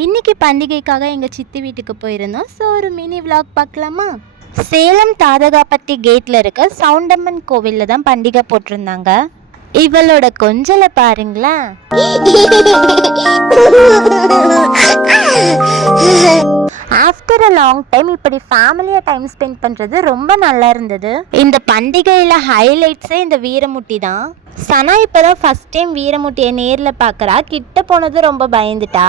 இன்னைக்கு பண்டிகைக்காக எங்கள் சித்தி வீட்டுக்கு போயிருந்தோம். ஸோ ஒரு மினி விளாக் பார்க்கலாமா? சேலம் தாதகாப்பட்டி கேட்டில் இருக்க சவுண்டம்மன் கோவிலில் தான் பண்டிகை போட்டிருந்தாங்க. இவளோட கொஞ்சலை பாருங்களேன். ஆஃப்டர் அ லாங் டைம் இப்படி ஃபேமிலியாக டைம் ஸ்பெண்ட் பண்ணுறது ரொம்ப நல்லா இருந்தது. இந்த பண்டிகையில் ஹைலைட்ஸே இந்த வீரமுட்டி தான். சனா இப்போதான் ஃபர்ஸ்ட் டைம் வீரமுட்டியை நேரில் பார்க்குறா. கிட்ட போனது ரொம்ப பயந்துட்டா.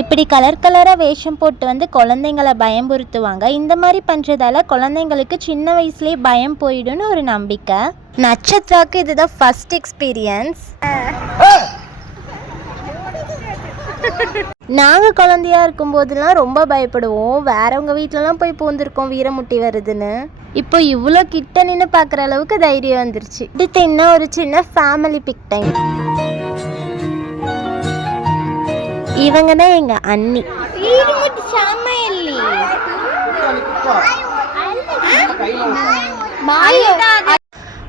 இப்படி கலர் கலராக வேஷம் போட்டு வந்து குழந்தைங்களை பயம்புறுத்துவாங்க. இந்த மாதிரி பண்ணுறதால குழந்தைங்களுக்கு சின்ன வயசுலேயே பயம் போயிடும்னு ஒரு நம்பிக்கை. நட்சத்திராக்கு இதுதான் ஃபர்ஸ்ட் எக்ஸ்பீரியன்ஸ். நாங்கள் குழந்தையா இருக்கும்போதெல்லாம் ரொம்ப பயப்படுவோம். வேறவங்க வீட்டிலலாம் போய் பூந்திருக்கோம் வீரமுட்டி வருதுன்னு. இப்போ இவ்வளோ கிட்ட நின்று பார்க்குற அளவுக்கு தைரியம் வந்துருச்சு. அடுத்து இன்னும் ஒரு சின்ன ஃபேமிலி பிக் டைம். இவங்க தான் எங்க அண்ணி.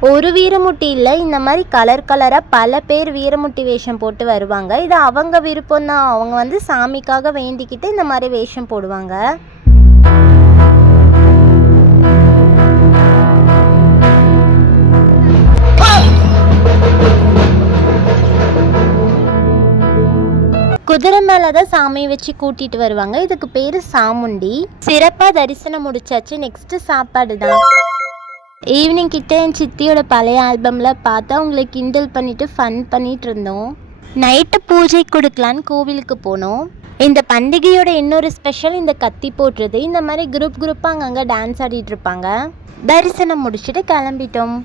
ஒரு வீரமுட்டி இல்லை, இந்த மாதிரி கலர் கலராக பல பேர் வீரமுட்டி வேஷம் போட்டு வருவாங்க. இது அவங்க விருப்பம் தான். அவங்க வந்து சாமிக்காக வேண்டிக்கிட்டு இந்த மாதிரி வேஷம் போடுவாங்க. குதிரை மேலே தான் சாமியை வச்சு கூட்டிட்டு வருவாங்க. இதுக்கு பேர் சாமுண்டி. சிறப்பாக தரிசனம் முடிச்சாச்சு. நெக்ஸ்ட் சாப்பாடு தான். ஈவினிங் கிட்ட என் சித்தியோட பழைய ஆல்பமில் பார்த்தா அவங்களை கிண்டல் பண்ணிட்டு ஃபன் பண்ணிட்டு இருந்தோம். நைட்டு பூஜை கொடுக்கலான்னு கோவிலுக்கு போனோம். இந்த பண்டிகையோட இன்னொரு ஸ்பெஷல் இந்த கத்தி போடுறது. இந்த மாதிரி குரூப்பாக அங்கங்கே டான்ஸ் ஆடிட்டு இருப்பாங்க. தரிசனம் முடிச்சுட்டு கிளம்பிட்டோம்.